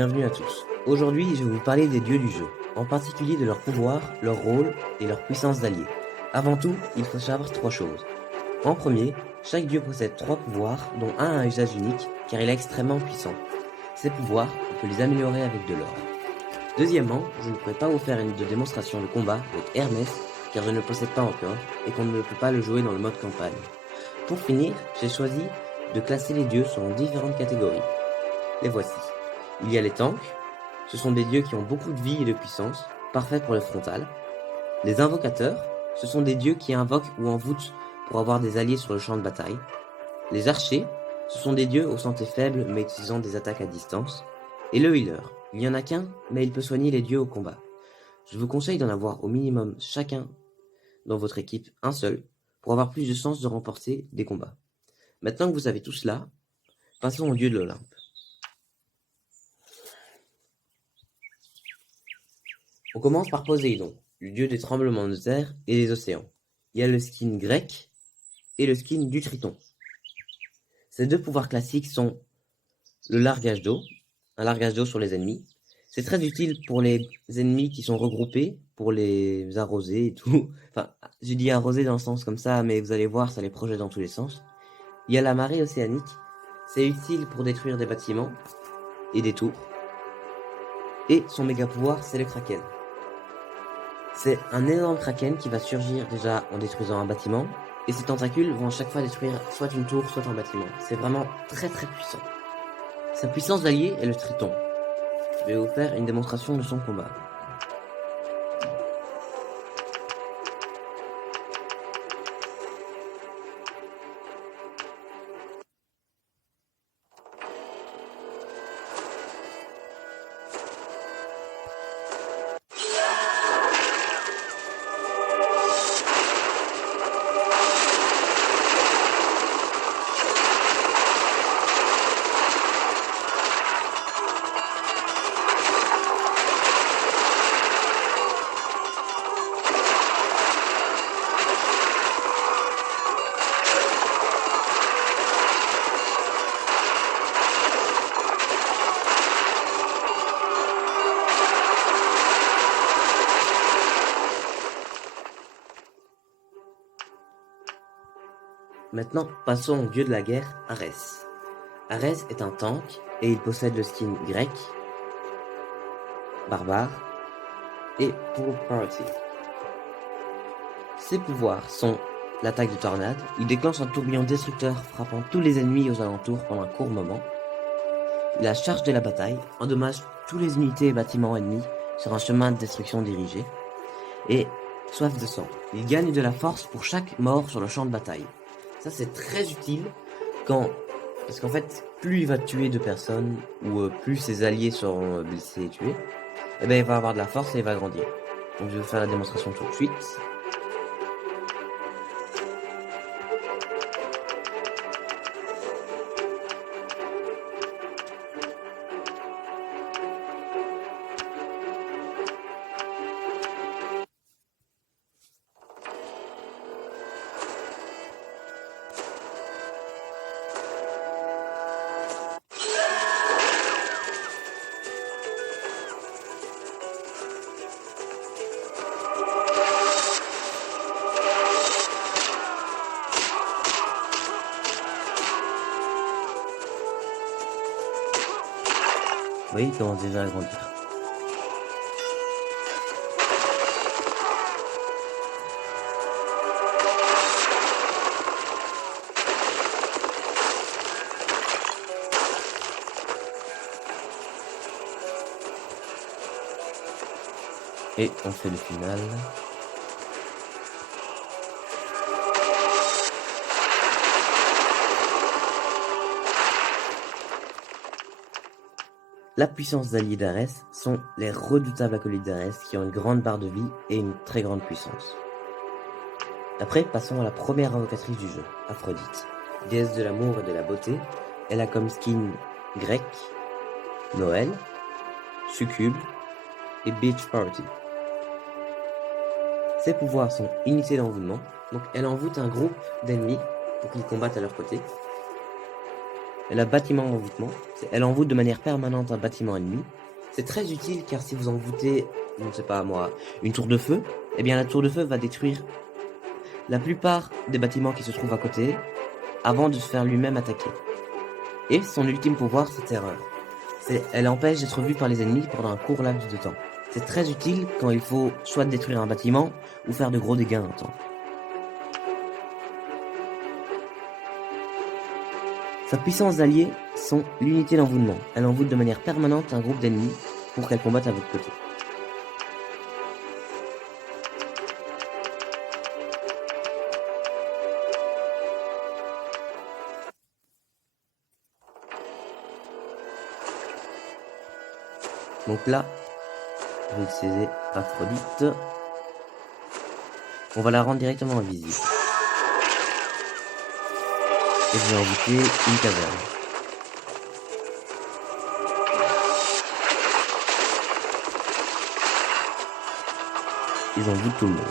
bienvenue à tous. Aujourd'hui, je vais vous parler des dieux du jeu, en particulier de leur pouvoir, leur rôle et leur puissance d'alliés. Avant tout, il faut savoir 3 choses. En premier, chaque dieu possède 3 pouvoirs, dont un a un usage unique, car il est extrêmement puissant. Ces pouvoirs, on peut les améliorer avec de l'or. Deuxièmement, je ne pourrai pas vous faire une démonstration de combat avec Hermès, car je ne le possède pas encore, et qu'on ne peut pas le jouer dans le mode campagne. Pour finir, j'ai choisi de classer les dieux selon différentes catégories. Les voici. Il y a les tanks, ce sont des dieux qui ont beaucoup de vie et de puissance, parfaits pour le frontal. Les invocateurs, ce sont des dieux qui invoquent ou envoûtent pour avoir des alliés sur le champ de bataille. Les archers, ce sont des dieux aux santé faibles mais utilisant des attaques à distance. Et le healer, il n'y en a qu'un, mais il peut soigner les dieux au combat. Je vous conseille d'en avoir au minimum chacun dans votre équipe, un seul, pour avoir plus de chances de remporter des combats. Maintenant que vous avez tout cela, passons aux dieux de l'Olympe. On commence par Poséidon, le dieu des tremblements de terre et des océans. Il y a le skin grec et le skin du Triton. Ces deux pouvoirs classiques sont le largage d'eau, un largage d'eau sur les ennemis. C'est très utile pour les ennemis qui sont regroupés, pour les arroser et tout. Enfin, je dis arroser dans le sens comme ça, mais vous allez voir, ça les projette dans tous les sens. Il y a la marée océanique. C'est utile pour détruire des bâtiments et des tours. Et son méga pouvoir, c'est le Kraken. C'est un énorme kraken qui va surgir déjà en détruisant un bâtiment, et ses tentacules vont à chaque fois détruire soit une tour, soit un bâtiment. C'est vraiment très très puissant. Sa puissance d'allié est le Triton. Je vais vous faire une démonstration de son combat. Maintenant, passons au dieu de la guerre, Arès. Arès est un tank, et il possède le skin grec, barbare, et Pool Party. Ses pouvoirs sont l'attaque de tornade, il déclenche un tourbillon destructeur frappant tous les ennemis aux alentours pendant un court moment. La charge de la bataille endommage tous les unités et bâtiments ennemis sur un chemin de destruction dirigé. Et soif de sang, il gagne de la force pour chaque mort sur le champ de bataille. Ça c'est très utile parce qu'en fait, plus il va tuer de personnes, ou plus ses alliés seront blessés et tués, et ben il va avoir de la force et il va grandir. Donc je vais vous faire la démonstration tout de suite. Vous voyez, il commence déjà à grandir. Et on fait le final. La puissance d'alliés d'Arès sont les redoutables acolytes d'Arès qui ont une grande barre de vie et une très grande puissance. Après, passons à la première invocatrice du jeu, Aphrodite. Déesse de l'amour et de la beauté, elle a comme skin grec, Noël, Succube et Beach Party. Ses pouvoirs sont unité d'envoûtement, donc elle envoûte un groupe d'ennemis pour qu'ils combattent à leur côté. Elle a bâtiment envoûtement. Elle envoûte de manière permanente un bâtiment ennemi. C'est très utile car si vous envoûtez, je ne sais pas moi, une tour de feu, eh bien la tour de feu va détruire la plupart des bâtiments qui se trouvent à côté avant de se faire lui-même attaquer. Et son ultime pouvoir, c'est Terreur. Elle empêche d'être vue par les ennemis pendant un court laps de temps. C'est très utile quand il faut soit détruire un bâtiment ou faire de gros dégâts en temps. Sa puissance d'alliés sont l'unité d'envoûtement. Elle envoûte de manière permanente un groupe d'ennemis pour qu'elle combatte à votre côté. Donc là, je vais utiliser Aphrodite. On va la rendre directement invisible. Et je vais envoûter une caverne. Ils envoûtent tout le monde.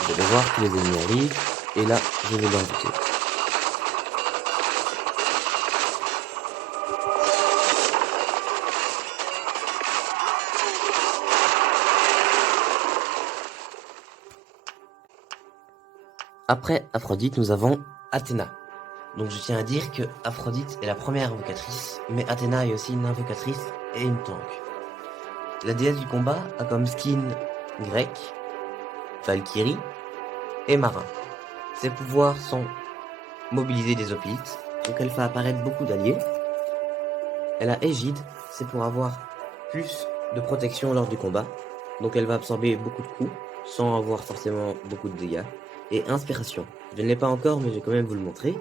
Vous allez voir que les ennemis arrivent, et là, je vais l'envoûter. Après Aphrodite, nous avons Athéna. Donc je tiens à dire que Aphrodite est la première invocatrice, mais Athéna est aussi une invocatrice et une tank. La déesse du combat a comme skin grec, Valkyrie et marin. Ses pouvoirs sont mobiliser des hoplites, donc elle fait apparaître beaucoup d'alliés. Elle a Égide, c'est pour avoir plus de protection lors du combat, donc elle va absorber beaucoup de coups, sans avoir forcément beaucoup de dégâts. Et Inspiration, je ne l'ai pas encore mais je vais quand même vous le montrer,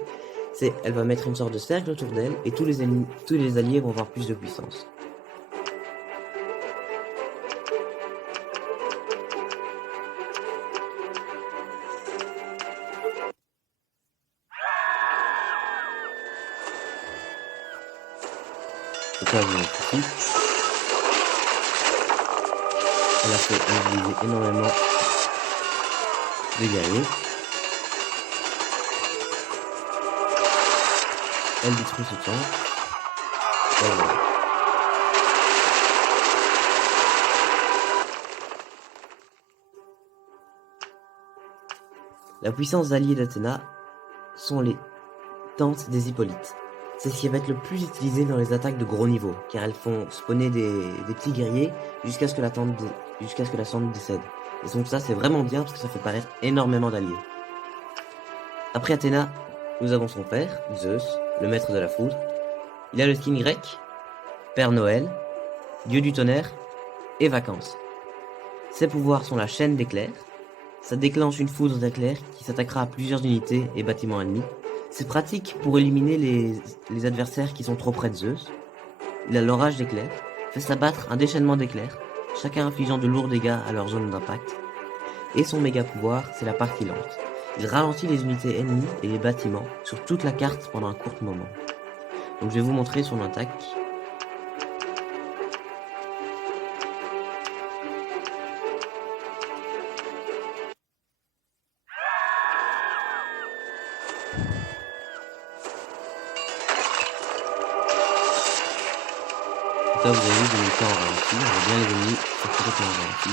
elle va mettre une sorte de cercle autour d'elle et tous les alliés vont avoir plus de puissance. Donc là, vous montre ici. Elle a fait mobiliser énormément de guerriers. Elle détruit ce tank. Et voilà. La puissance d'alliés d'Athéna sont les tentes des Hippolytes. C'est ce qui va être le plus utilisé dans les attaques de gros niveau, car elles font spawner des petits guerriers jusqu'à ce que la tente décède. Et donc ça c'est vraiment bien parce que ça fait paraître énormément d'alliés. Après Athéna, nous avons son père, Zeus, le maître de la foudre. Il a le skin grec, Père Noël, dieu du tonnerre et vacances. Ses pouvoirs sont la chaîne d'éclairs. Ça déclenche une foudre d'éclairs qui s'attaquera à plusieurs unités et bâtiments ennemis. C'est pratique pour éliminer les adversaires qui sont trop près de Zeus. Il a l'orage d'éclairs, fait s'abattre un déchaînement d'éclairs, chacun infligeant de lourds dégâts à leur zone d'impact. Et son méga pouvoir, c'est la partie lente. Il ralentit les unités ennemies et les bâtiments sur toute la carte pendant un court moment. Donc je vais vous montrer son attaque. Là, vous avez vu, j'ai mis le temps en ralenti. On voit bien les ennemis sont complètement en ralenti.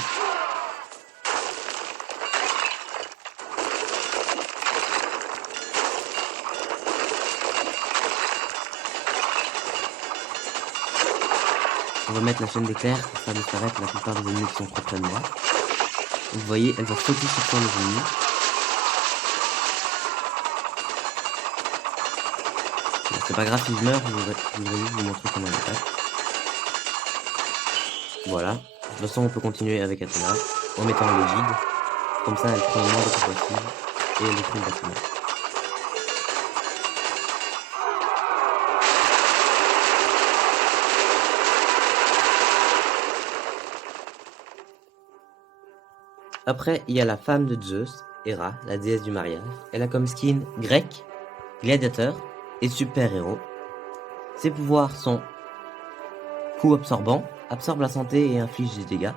On va mettre la chaîne d'éclairs pour faire disparaître la plupart des ennemis qui sont trop près de moi. Vous voyez, elle va sauter sur les ennemis. C'est pas grave si je meurs, je voudrais juste vous montrer comment elle attaque. Voilà. De toute façon, on peut continuer avec Athéna en mettant l'égide. Comme ça, elle prend le moins de coups possible et elle détruit le bâtiment. Après, il y a la femme de Zeus, Héra, la déesse du mariage. Elle a comme skin grec, gladiateur et super-héros. Ses pouvoirs sont coup absorbant, absorbe la santé et inflige des dégâts.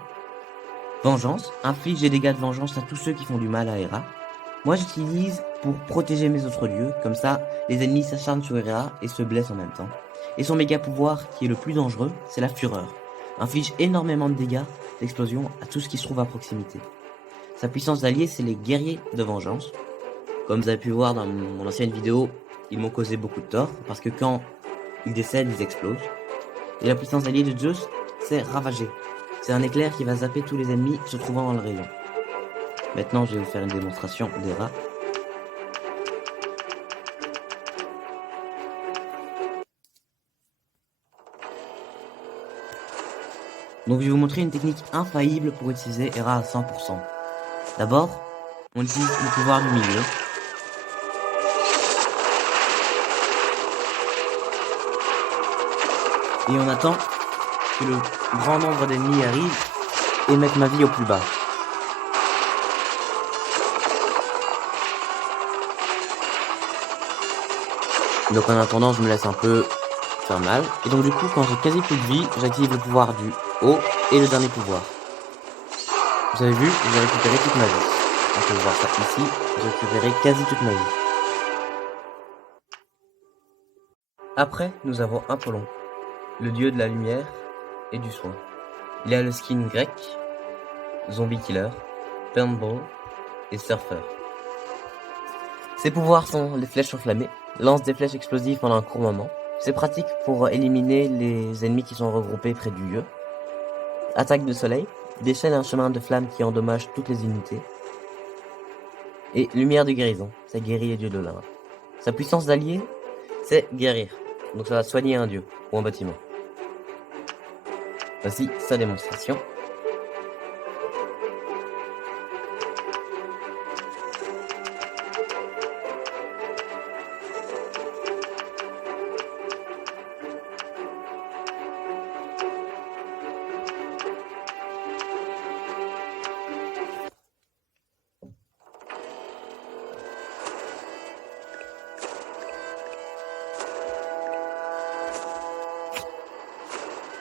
Vengeance, inflige des dégâts de vengeance à tous ceux qui font du mal à Hera. Moi j'utilise pour protéger mes autres dieux, comme ça les ennemis s'acharnent sur Hera et se blessent en même temps. Et son méga pouvoir qui est le plus dangereux, c'est la fureur. Inflige énormément de dégâts d'explosion à tout ce qui se trouve à proximité. Sa puissance d'allié, c'est les guerriers de vengeance. Comme vous avez pu voir dans mon ancienne vidéo, ils m'ont causé beaucoup de tort, parce que quand ils décèdent, ils explosent. Et la puissance d'allié de Zeus, c'est ravager. C'est un éclair qui va zapper tous les ennemis se trouvant dans le rayon. Maintenant, je vais vous faire une démonstration d'Hera. Donc je vais vous montrer une technique infaillible pour utiliser Hera à 100%. D'abord, on utilise le pouvoir du milieu. Et on attend que le grand nombre d'ennemis arrive et mette ma vie au plus bas. Donc en attendant, je me laisse un peu faire mal. Et donc du coup, quand j'ai quasi plus de vie, j'active le pouvoir du haut et le dernier pouvoir. Vous avez vu, j'ai récupéré toute ma vie. On peut voir ça ici, j'ai récupéré quasi toute ma vie. Après, nous avons Apollon, le dieu de la lumière et du soin. Il a le skin grec, zombie killer, paintball et surfer. Ses pouvoirs sont les flèches enflammées, lance des flèches explosives pendant un court moment. C'est pratique pour éliminer les ennemis qui sont regroupés près du lieu. Attaque de soleil, déchaîne un chemin de flammes qui endommage toutes les unités. Et lumière de guérison, ça guérit les dieux de l'Olympe. Sa puissance d'allié, c'est guérir, donc ça va soigner un dieu ou un bâtiment. Voici sa démonstration.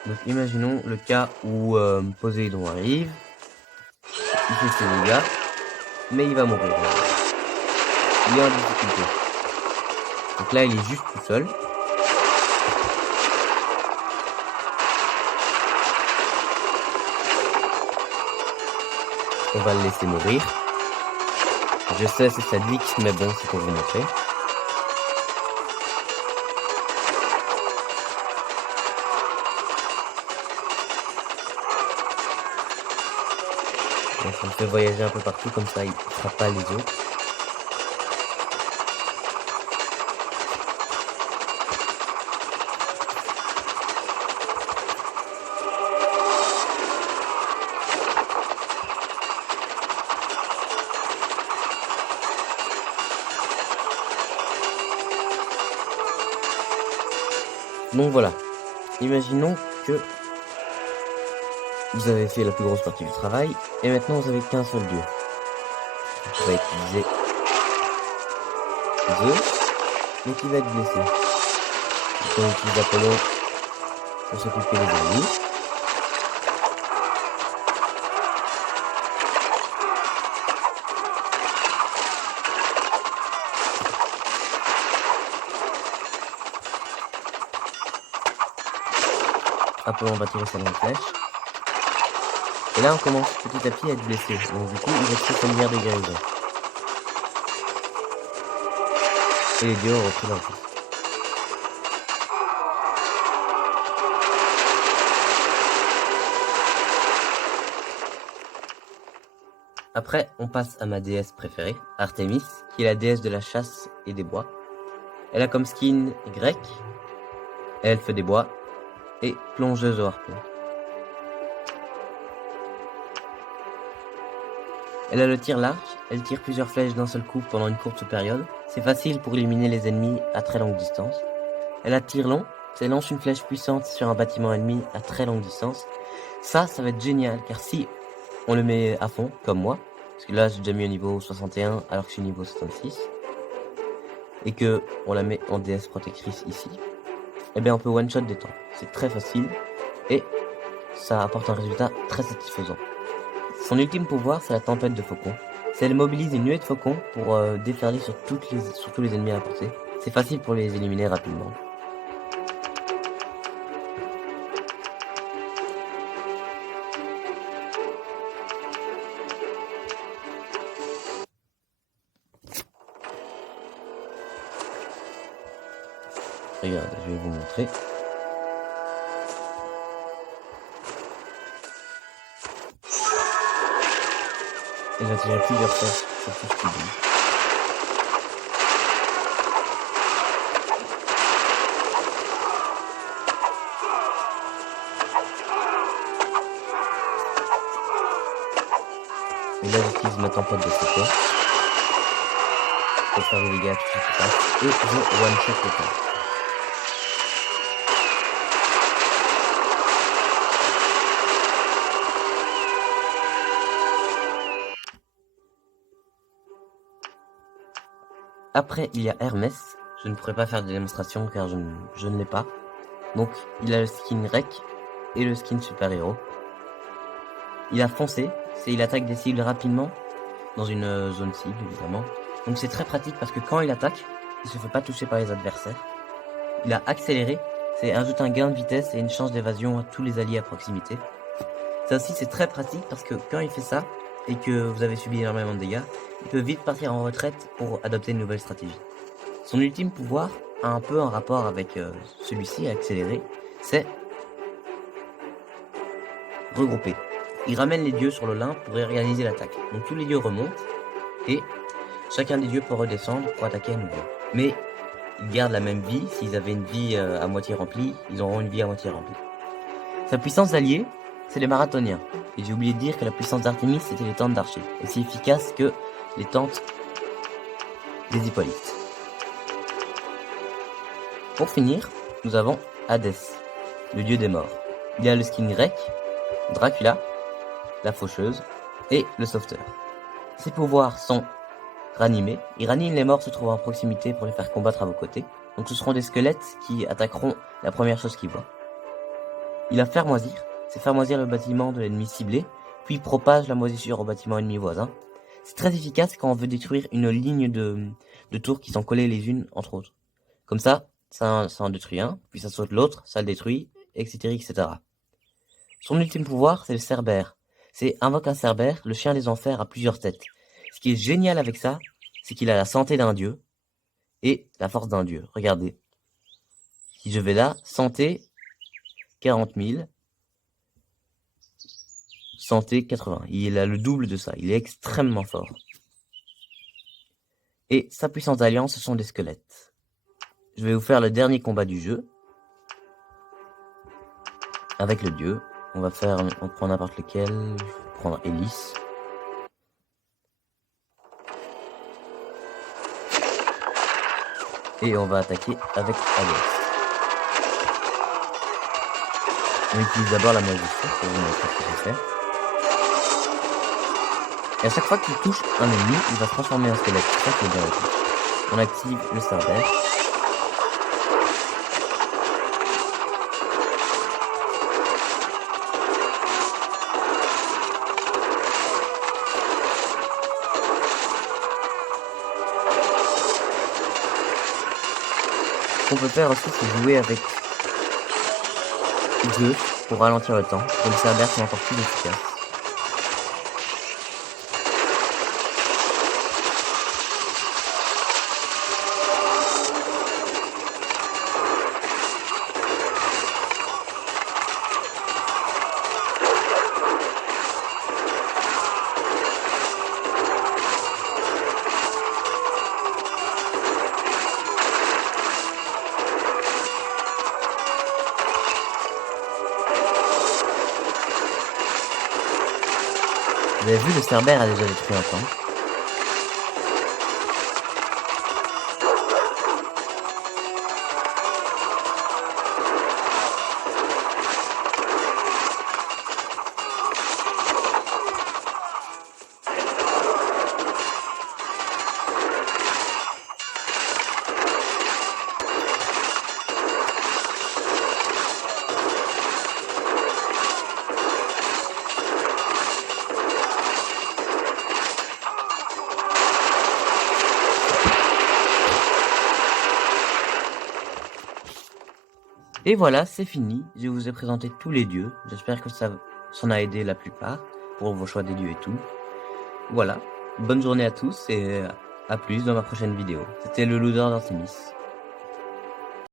Donc imaginons le cas où Poséidon arrive, il fait ses dégâts, mais il va mourir. Il est en difficulté. Donc là il est juste tout seul. On va le laisser mourir. Je sais c'est sadique, mais bon c'est pour vous montrer. Donc on le fait voyager un peu partout, comme ça il ne fera pas les autres. Donc voilà, imaginons que vous avez fait la plus grosse partie du travail, et maintenant vous avez qu'un seul dieu. On va utiliser Zeus, mais qui va être blessé. Donc on utilise Apollon pour s'occuper des ennemis. Apollon va tirer sa longue flèche. Et là on commence petit à petit à être blessé. Donc du coup il va tirer sa lumière de guérison. Et les dieux ont repris leur vie. Après, on passe à ma déesse préférée, Artémis, qui est la déesse de la chasse et des bois. Elle a comme skin grec, elfe des bois et plongeuse au harpon. Elle a le tir large, elle tire plusieurs flèches d'un seul coup pendant une courte période. C'est facile pour éliminer les ennemis à très longue distance. Elle a tir long, elle lance une flèche puissante sur un bâtiment ennemi à très longue distance. Ça va être génial, car si on le met à fond, comme moi, parce que là j'ai déjà mis au niveau 61 alors que je suis niveau 66, et que on la met en déesse protectrice ici, eh bien on peut one-shot des temps. C'est très facile et ça apporte un résultat très satisfaisant. Son ultime pouvoir, c'est la tempête de faucons. Elle mobilise une nuée de faucons pour déferler sur tous les ennemis à portée. C'est facile pour les éliminer rapidement. Regarde, je vais vous montrer. Et j'ai tiré plusieurs fois sur tout ce qu'il dit. Et là j'utilise ma tempête de faucon pour faire des dégâts à tout ce qui passe. Et je one-shot le temps. Après, il y a Hermès. Je ne pourrais pas faire de démonstration car je ne l'ai pas. Donc, il a le skin Rec et le skin Super Héros. Il a foncé, il attaque des cibles rapidement dans une zone cible évidemment. Donc c'est très pratique parce que quand il attaque, il se fait pas toucher par les adversaires. Il a accéléré, c'est ajoute un gain de vitesse et une chance d'évasion à tous les alliés à proximité. Ça aussi c'est très pratique parce que quand il fait ça et que vous avez subi énormément de dégâts, il peut vite partir en retraite pour adopter une nouvelle stratégie. Son ultime pouvoir a un peu un rapport avec celui-ci, accéléré, c'est regrouper. Il ramène les dieux sur l'Olympe pour réorganiser l'attaque. Donc tous les dieux remontent et chacun des dieux peut redescendre pour attaquer à nouveau. Mais ils gardent la même vie. S'ils avaient une vie à moitié remplie, ils auront une vie à moitié remplie. Sa puissance alliée, c'est les marathoniens. Et j'ai oublié de dire que la puissance d'Artémis, c'était les tentes d'archers. Aussi efficace que les tentes des Hippolytes. Pour finir, nous avons Hadès, le dieu des morts. Il a le skin grec, Dracula, la faucheuse et le sauveteur. Ses pouvoirs sont ranimer. Il ranime les morts se trouvant à proximité pour les faire combattre à vos côtés. Donc ce seront des squelettes qui attaqueront la première chose qu'ils voient. Il a faire moisir. C'est faire moisir le bâtiment de l'ennemi ciblé, puis propage la moisissure au bâtiment ennemi voisin. C'est très efficace quand on veut détruire une ligne de tours qui sont collées les unes entre autres. Comme ça en détruit un, puis ça saute l'autre, ça le détruit, etc., etc. Son ultime pouvoir, c'est le Cerbère. C'est invoque un Cerbère, le chien des enfers a plusieurs têtes. Ce qui est génial avec ça, c'est qu'il a la santé d'un dieu et la force d'un dieu. Regardez. Si je vais là, santé 40 000, santé 80. Il a le double de ça. Il est extrêmement fort. Et sa puissance d'alliance, ce sont des squelettes. Je vais vous faire le dernier combat du jeu. Avec le dieu. On prend n'importe lequel. Je vais prendre Hélice. Et on va attaquer avec Hadès. On utilise d'abord la moisissure pour vous montrer ce que je fais. Et à chaque fois qu'il touche un ennemi, il va se transformer en squelette. C'est ça qui est bien aussi. On active le Cerbère. Ce qu'on peut faire aussi, c'est jouer avec Zeus pour ralentir le temps. Et le Cerbère sont encore plus efficaces. Vous avez vu, le Cerbère a déjà détruit un temps. Et voilà, c'est fini. Je vous ai présenté tous les dieux. J'espère que ça a aidé la plupart pour vos choix des dieux et tout. Voilà. Bonne journée à tous et à plus dans ma prochaine vidéo. C'était le loser d'Artémis.